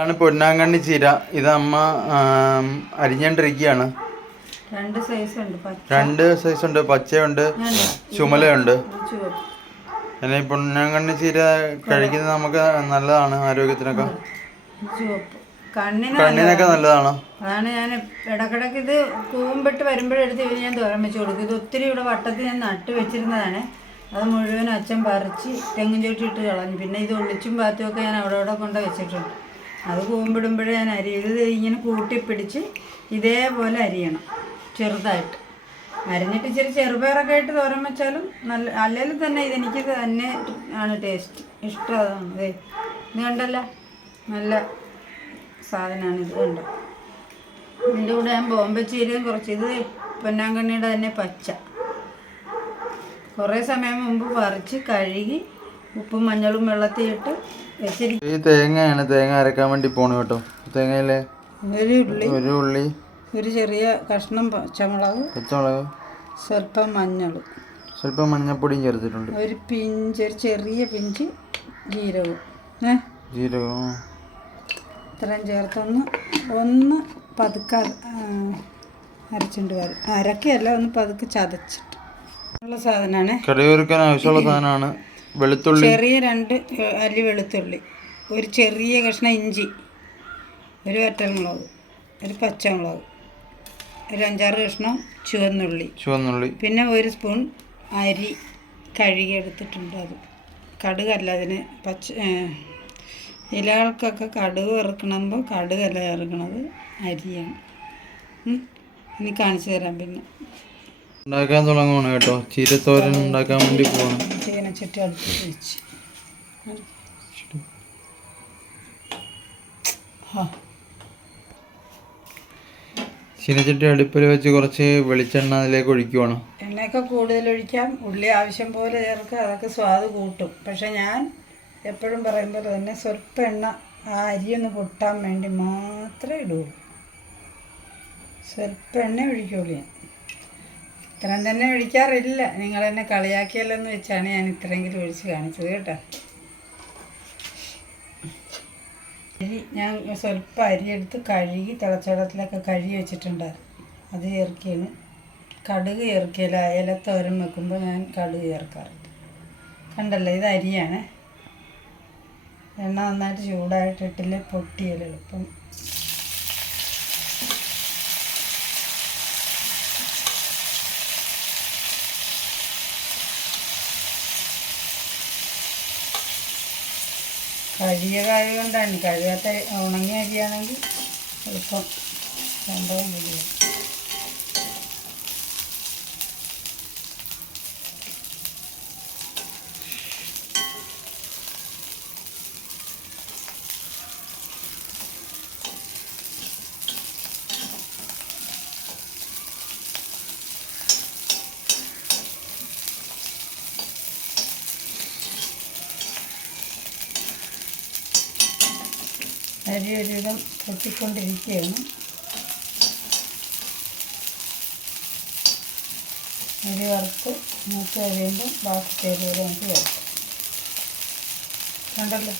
ഇതാണ് പൊന്നാങ്കണ്ണി ചീര. ഇത് അമ്മ അരിഞ്ഞോണ്ടിരിക്കുകയാണ് രണ്ട് സൈസ് ഉണ്ട് രണ്ട് സൈസ് ഉണ്ട് പച്ചയുണ്ട് ചുമലയുണ്ട്. അല്ലെ ചുവപ്പ് പിന്നെ ഈ പൊന്നാങ്കണ്ണി ചീര കഴിക്കുന്നത് നമുക്ക് നല്ലതാണ് ആരോഗ്യത്തിനൊക്കെ. കണ്ണിനൊക്കെ നല്ലതാണ്. അതാണ് ഞാൻ ഇടക്കിടക്ക് ഇത് കൂമ്പിട്ട് വരുമ്പോഴെടുത്ത് ഇവർ ഞാൻ തുറം വെച്ച് കൊടുക്കും. ഇത് ഒത്തിരി ഇവിടെ വട്ടത്തിൽ ഞാൻ നട്ട് വെച്ചിരുന്നതാണ്. അത് മുഴുവൻ അച്ഛൻ പറിച്ച് തെങ്ങും ചോട്ടി ഇട്ട് കളഞ്ഞു. പിന്നെ ഇത് ഒളിച്ചും പാത്തും ഒക്കെ ഞാൻ അവിടെ അവിടെ കൊണ്ട് വെച്ചിട്ടുണ്ട്. അത് കൂമ്പിടുമ്പോഴേ ഞാൻ അരി ഇത് ഇങ്ങനെ കൂട്ടിപ്പിടിച്ച് ഇതേപോലെ അരിയണം ചെറുതായിട്ട്. അരിഞ്ഞിട്ട് ഇച്ചിരി ചെറുപയറൊക്കെ ആയിട്ട് തോരൻ വെച്ചാലും നല്ല അല്ലെങ്കിൽ തന്നെ ഇതെനിക്ക് തന്നെ ആണ് ടേസ്റ്റ് ഇഷ്ടമാണ് അതെ ഇത് കണ്ടല്ലോ? നല്ല സാധനമാണ് ഇത് കണ്ട? ഇതിന്റെ കൂടെ ഞാൻ ബോംബെ ചീരയും കുറച്ച് ഇത് പൊന്നാങ്കണ്ണിയുടെ തന്നെ പച്ച. കുറേ സമയം മുമ്പ് പറിച്ച് കഴുകി ഉപ്പും മഞ്ഞളും വെള്ളത്തിൽ ഇട്ട് വെച്ചിരിക്കും ഈ തേങ്ങയാണ് തേങ്ങ അരക്കാൻ വേണ്ടി പോണു കേട്ടോ. തേങ്ങയിലെ ഒരു ഉള്ളി ഒരു ഉള്ളി ഒരു ചെറിയ കഷ്ണം പച്ചമുളക് പച്ചമുളക് സ്വല്പം മഞ്ഞൾ. സ്വല്പം മഞ്ഞപ്പൊടിയും ചേർത്തിട്ടുണ്ട്. ഒരു പിഞ്ച് ഒരു ചെറിയ പിഞ്ച് ജീരകവും. ഏ? ജീരകം ഇത്രയും ചേർത്തൊന്ന് ഒന്ന് പതുക്കെ അരച്ചിട്ട് വരും അരക്കയല്ല ഒന്ന് പതുക്കെ ചതച്ചിട്ട്. ഉള്ള സാധനമാണ് കടയൊരുക്കാൻ ആവശ്യമുള്ള സാധനമാണ്. വെളുത്തുള്ളി. ചെറിയ രണ്ട് അല്ലി വെളുത്തുള്ളി. ഒരു ചെറിയ കഷ്ണം ഇഞ്ചി ഒരു വറ്റൽമുളക് ഒരു പച്ചമുളക് ഒരു അഞ്ചാറ് കഷ്ണം ചുവന്നുള്ളി. ചുവന്നുള്ളി. പിന്നെ ഒരു സ്പൂൺ അരി കഴുകി എടുത്തിട്ടുണ്ട് അത്. കടുകല്ല അതിന്. പച്ച ഇലകൾക്കൊക്കെ കടുക് ഇറക്കണമ്പോൾ കടുകല്ല ഇറക്കണത് അരിയാണ്. ഇനി കാണിച്ചു തരാം പിന്നെ. ഉണ്ടാക്കാൻ തുടങ്ങണം കേട്ടോ. ചീരത്തോരൻ ഉണ്ടാക്കാൻ വേണ്ടി പോവാണ്. ചീനച്ചട്ടി അടുത്ത് വെച്ച്. ആ ചീനച്ചട്ടി അടുപ്പിൽ വെച്ച് കുറച്ച് വെളിച്ചെണ്ണ അതിലേക്ക് ഒഴിക്കുവാണ്. എണ്ണയൊക്കെ കൂടുതൽ ഒഴിക്കാം. ഉള്ളി ആവശ്യം പോലെ ചേർക്കുക. അതൊക്കെ സ്വാദ് കൂട്ടും. പക്ഷെ ഞാൻ എപ്പോഴും പറയുമ്പോൾ തന്നെ സ്വൽപ്പ എണ്ണ ആ അരിയൊന്ന് പൊട്ടാൻ വേണ്ടി മാത്രമേ ഇടുള്ളൂ സ്വൽപ്പ എണ്ണ ഒഴിക്കുള്ളൂ ഞാൻ. ഇത്രയും തന്നെ ഒഴിക്കാറില്ല. നിങ്ങൾ എന്നെ കളിയാക്കിയല്ലെന്ന് വെച്ചാണ് ഞാൻ ഇത്രയെങ്കിലും ഒഴിച്ച് കാണിച്ചത് കേട്ടോ. അരി ഞാൻ സ്വല്പം അരി എടുത്ത് കഴുകി തിളച്ചടത്തിലൊക്കെ കഴുകി വെച്ചിട്ടുണ്ട് അത് ചേർക്കുകയാണ്. കടുക് ചേർക്കില്ല ഇലത്തോരൻ വെക്കുമ്പോൾ ഞാൻ കടുക് ചേർക്കാറുണ്ട്. കണ്ടല്ലോ ഇത് അരിയാണ്. എണ്ണ നന്നായിട്ട് ചൂടായിട്ടിട്ടില്ല പൊട്ടിയല്ലോ എളുപ്പം. കഴുകിയതായ കൊണ്ടാണ് കഴുകാത്ത ഉണങ്ങിയ അരിയാണെങ്കിൽ എളുപ്പം. സംഭവം കഴിയും അരി ഒരുവിധം പൊട്ടിക്കൊണ്ടിരിക്കുകയാണ്. അരി വറുത്ത് മൂത്ത് കഴിയുമ്പോൾ ബാക്കി ചേരുവകൾ നമുക്ക് ചേർക്കാം. കണ്ടല്ലോ?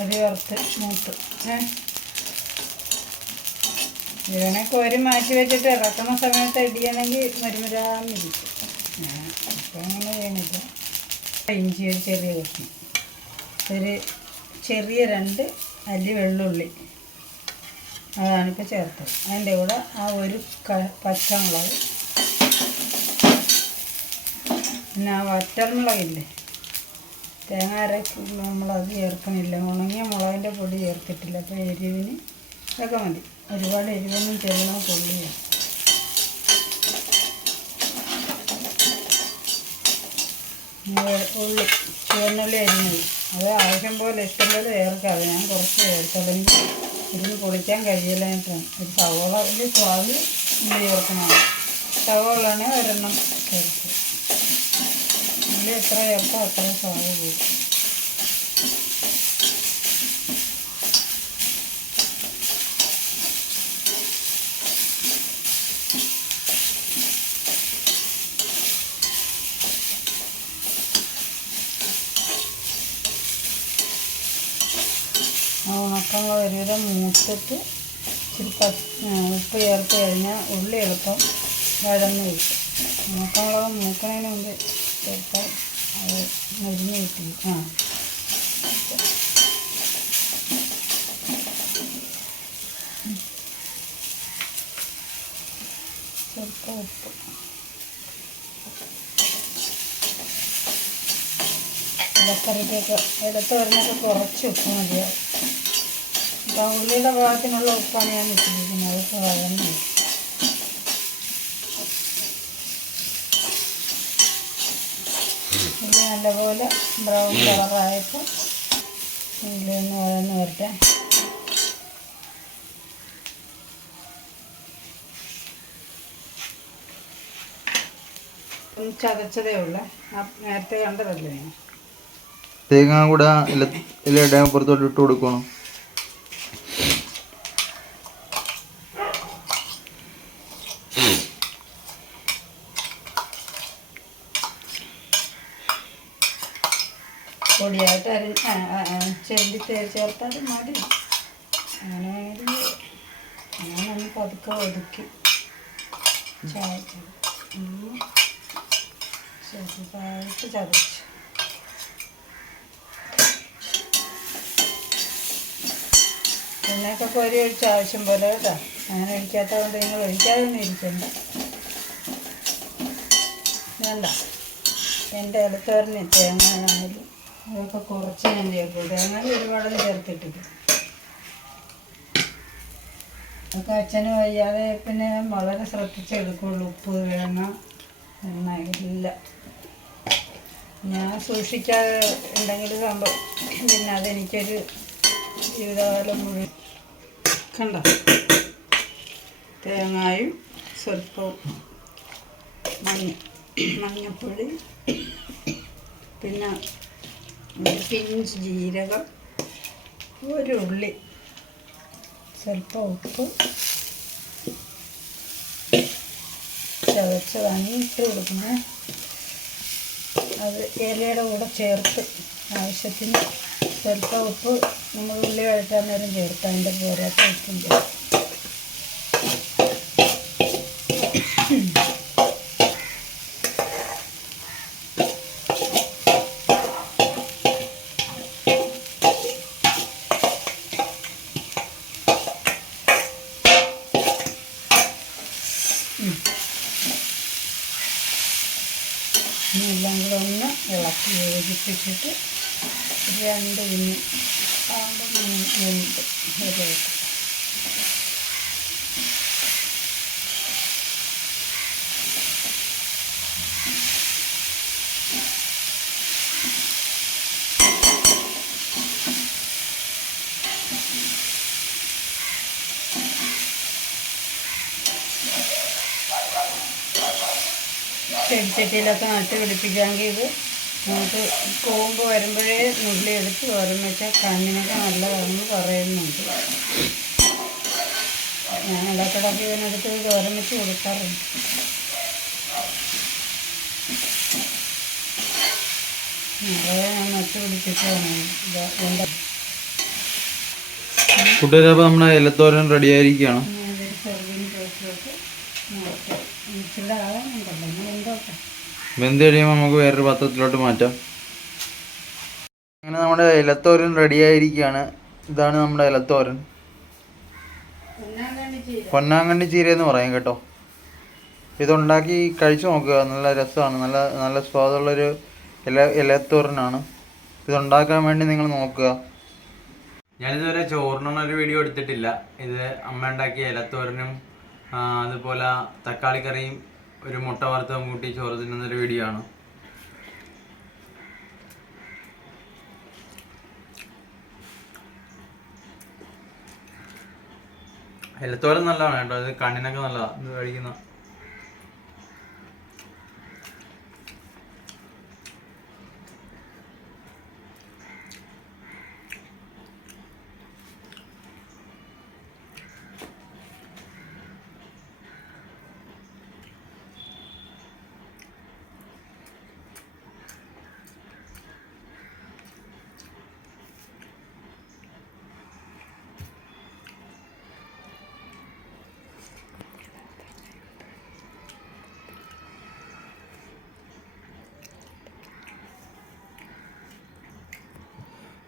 അരി വറുത്ത് മൂത്ത്. ഏ? ഇതിനെ കോരി മാറ്റി വെച്ചിട്ട് ഇറക്കുന്ന സമയത്ത് ഇടിയണമെങ്കിൽ മരുമരാന്നിരിക്കും ഞാൻ അപ്പം അങ്ങനെ ചെയ്യണില്ല. ഇഞ്ചി ഒരു ചെറിയ കഷ്ണം. ഒരു ചെറിയ രണ്ട് അല്ലി വെള്ളുള്ളി. അതാണിപ്പോൾ ചേർത്തത്. അതിന്റെ കൂടെ ആ ഒരു ക- പച്ചമുളക്. പിന്നെ ആ വറ്റൽമുളകില്ലേ? തേങ്ങ അരക്ക് നമ്മളത് ചേർക്കണില്ല. ഉണങ്ങിയ മുളകിന്റെ പൊടി ചേർത്തിട്ടില്ല. അപ്പോൾ എരിവിന് ഇതൊക്കെ മതി. ഒരുപാട് എരിവൊന്നും ചെല്ലണം കൊള്ളില്ല ഉള്ളി ചുവന്നുള്ളി അരിഞ്ഞത് അത് ആവശ്യം പോലെ ഇഷ്ടം പോലെ ചേർക്കാതെ ഞാൻ കുറച്ച് ചേർത്തല്ലെങ്കിൽ ഇതിന് പൊളിക്കാൻ കഴിയില്ലായിട്ടാണ് ഒരു സവോള ഒരു സ്വാദ് ഉള്ളി ചേർക്കണമാണ് സവോളയാണെങ്കിൽ ഒരെണ്ണം ചേർത്ത്. ഉള്ളി എത്ര ചേർത്തോ അത്രയും സ്വാദ് കൂടും ഒരുവിധം മൂത്തിട്ട് ഇച്ചിരി ഉപ്പ് ചേർത്ത് കഴിഞ്ഞാൽ ഉള്ളി എളുപ്പം വഴന്ന് കിട്ടും. മൂക്കമുളക് മൂക്കണതിന് മുമ്പ് ചേർത്താൽ അത് മുരിഞ്ഞ് കിട്ടും ആ. സ്വല്പം ഉപ്പ്. ഇലക്കറിക്കൊക്കെ ഇലത്തോരനൊക്കെ കുറച്ച് ഉപ്പ് മതിയാവും. ഉള്ളിയുടെ ഭാഗത്തിനുള്ള ഉപ്പാണ് ഞാൻ ഇട്ടിരിക്കുന്നത്. അതൊക്കെ വഴന്നു ഉള്ളി നല്ലപോലെ ബ്രൗൺ കളറായപ്പോൾ ഉള്ളി ഒന്ന് വഴന്ന് വരട്ടെ. ചതച്ചതേ ഉള്ള. നേരത്തെ കണ്ടതല്ലേ? തേങ്ങ കൂടെ ഇല ഇലയുടെ പുറത്തോട്ട് ഇട്ട് കൊടുക്കണം പൊടിയായിട്ട് അരി ചെല്ലി ചേർത്താൽ മതി അങ്ങനെ ഞാൻ ഒന്ന് പതുക്കെ ഒതുക്കി. ചതച്ചു. ചെറുതായിട്ട് ചതച്ചു. എണ്ണയൊക്കെ കോരി ഒഴിച്ച ആവശ്യം പോലെ കേട്ടോ. അങ്ങനെ ഒഴിക്കാത്തതുകൊണ്ട് നിങ്ങൾ ഒഴിക്കാതൊന്നും ഇരിക്കണ്ട. വേണ്ട. എന്റെ ഇടത്തോറിന് തേങ്ങ ആണെങ്കിലും അതൊക്കെ കുറച്ച് ഞാൻ തേങ്ങ ഒരുപാടൊന്നും ചേർത്തിട്ടില്ല അതൊക്കെ അച്ഛന് വയ്യാതെ പിന്നെ വളരെ ശ്രദ്ധിച്ചെടുക്കുള്ളൂ ഉപ്പ് തേങ്ങ എല്ലാം ഞാൻ സൂക്ഷിക്കാതെ ഉണ്ടെങ്കിൽ സംഭവം പിന്നെ അതെനിക്കൊരു ജീവിതകാലം മുഴുവൻ. കണ്ട? തേങ്ങായും സ്വല്പവും മഞ്ഞ മഞ്ഞപ്പൊടി പിന്നെ പിഞ്ച് ജീരകം ഒരു ഉള്ളി സ്വല്പം ഉപ്പ് ചതച്ചതാണ്. ഇട്ട് കൊടുക്കുന്നത്. അത് ഇലയുടെ കൂടെ ചേർത്ത് ആവശ്യത്തിന് സ്വല്പം ഉപ്പ് നമ്മൾ ഉള്ളി വഴറ്റാൻ നേരം ചേർത്ത് അതിന്റെ പോരാത്ത ഉപ്പും രണ്ട് മിനി ആകുമ്പോൾ മിനിറ്റ് വെക്കും ചെടിച്ചട്ടിയിലൊക്കെ നട്ട് പിടിപ്പിക്കാമെങ്കിൽ ഇത് നമുക്ക് കൂമ്പ് വരുമ്പോഴേ നുള്ളി എടുത്ത് ഓരം വെച്ചാൽ കണ്ണിനൊക്കെ നല്ലതാണെന്ന് പറയുന്നുണ്ട്. ഞാൻ ഇടക്കിടക്ക് ഇതിനടുത്ത് തോരൻ വെച്ച് കൊടുക്കാറുണ്ട്. നിറയെ ഞാൻ നട്ട് പിടിപ്പിച്ചതാണ്. ഇത് എന്റെ കൂട്ടുകാരെ അപ്പോൾ നമ്മുടെ ഇലത്തോരൻ റെഡി ആയിരിക്കുകയാണ് വെന്ത് കഴിയുമ്പോൾ നമുക്ക് വേറൊരു പാത്രത്തിലോട്ട് മാറ്റാം. അങ്ങനെ നമ്മുടെ ഇലത്തോരൻ റെഡി ആയിരിക്കുകയാണ് ഇതാണ് നമ്മുടെ ഇലത്തോരൻ. പൊന്നാങ്കണ്ണി ചീര. എന്ന് പറയും കേട്ടോ. ഇതുണ്ടാക്കി കഴിച്ചു നോക്കുക. നല്ല രസമാണ്. നല്ല നല്ല സ്വാദുള്ളൊരു ഇല ഇലത്തോരനാണ്. ഇതുണ്ടാക്കാൻ വേണ്ടി നിങ്ങൾ നോക്കുക. ഞാനിതുവരെ ചോറിനുള്ള ഒരു വീഡിയോ എടുത്തിട്ടില്ല. ഇത് അമ്മ ഉണ്ടാക്കിയ ഇലത്തോരനും അതുപോലെ തക്കാളി കറിയും ഒരു മുട്ട വറുത്ത കൂട്ടി ചോറ് തിന്നുന്നൊരു വീഡിയോ ആണ്. ഇലത്തോരൻ നല്ലതാണ് കേട്ടോ. ഇത് കണ്ണിനൊക്കെ നല്ലതാണ് ഇത് കഴിക്കുന്ന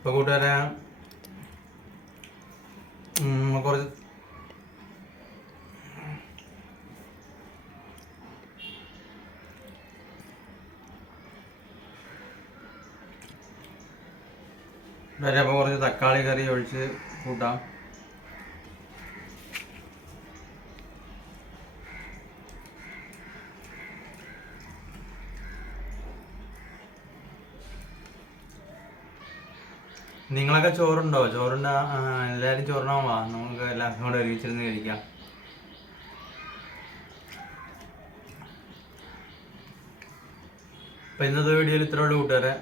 ഇപ്പോൾ കൂട്ടുകാരെ കുറച്ച് അപ്പോൾ കുറച്ച് തക്കാളി കറി ഒഴിച്ച് കൂട്ടാം. നിങ്ങളൊക്കെ ചോറുണ്ടോ? ചോറുണ്ട എല്ലാരും ചോറിനാ വാ. നമുക്ക് എല്ലാവർക്കും കൂടെ ഒരുമിച്ചിരുന്ന് കഴിക്കാം. ഇന്നത്തെ വീഡിയോയിൽ ഇത്രയുള്ള കൂട്ടുകാരെ.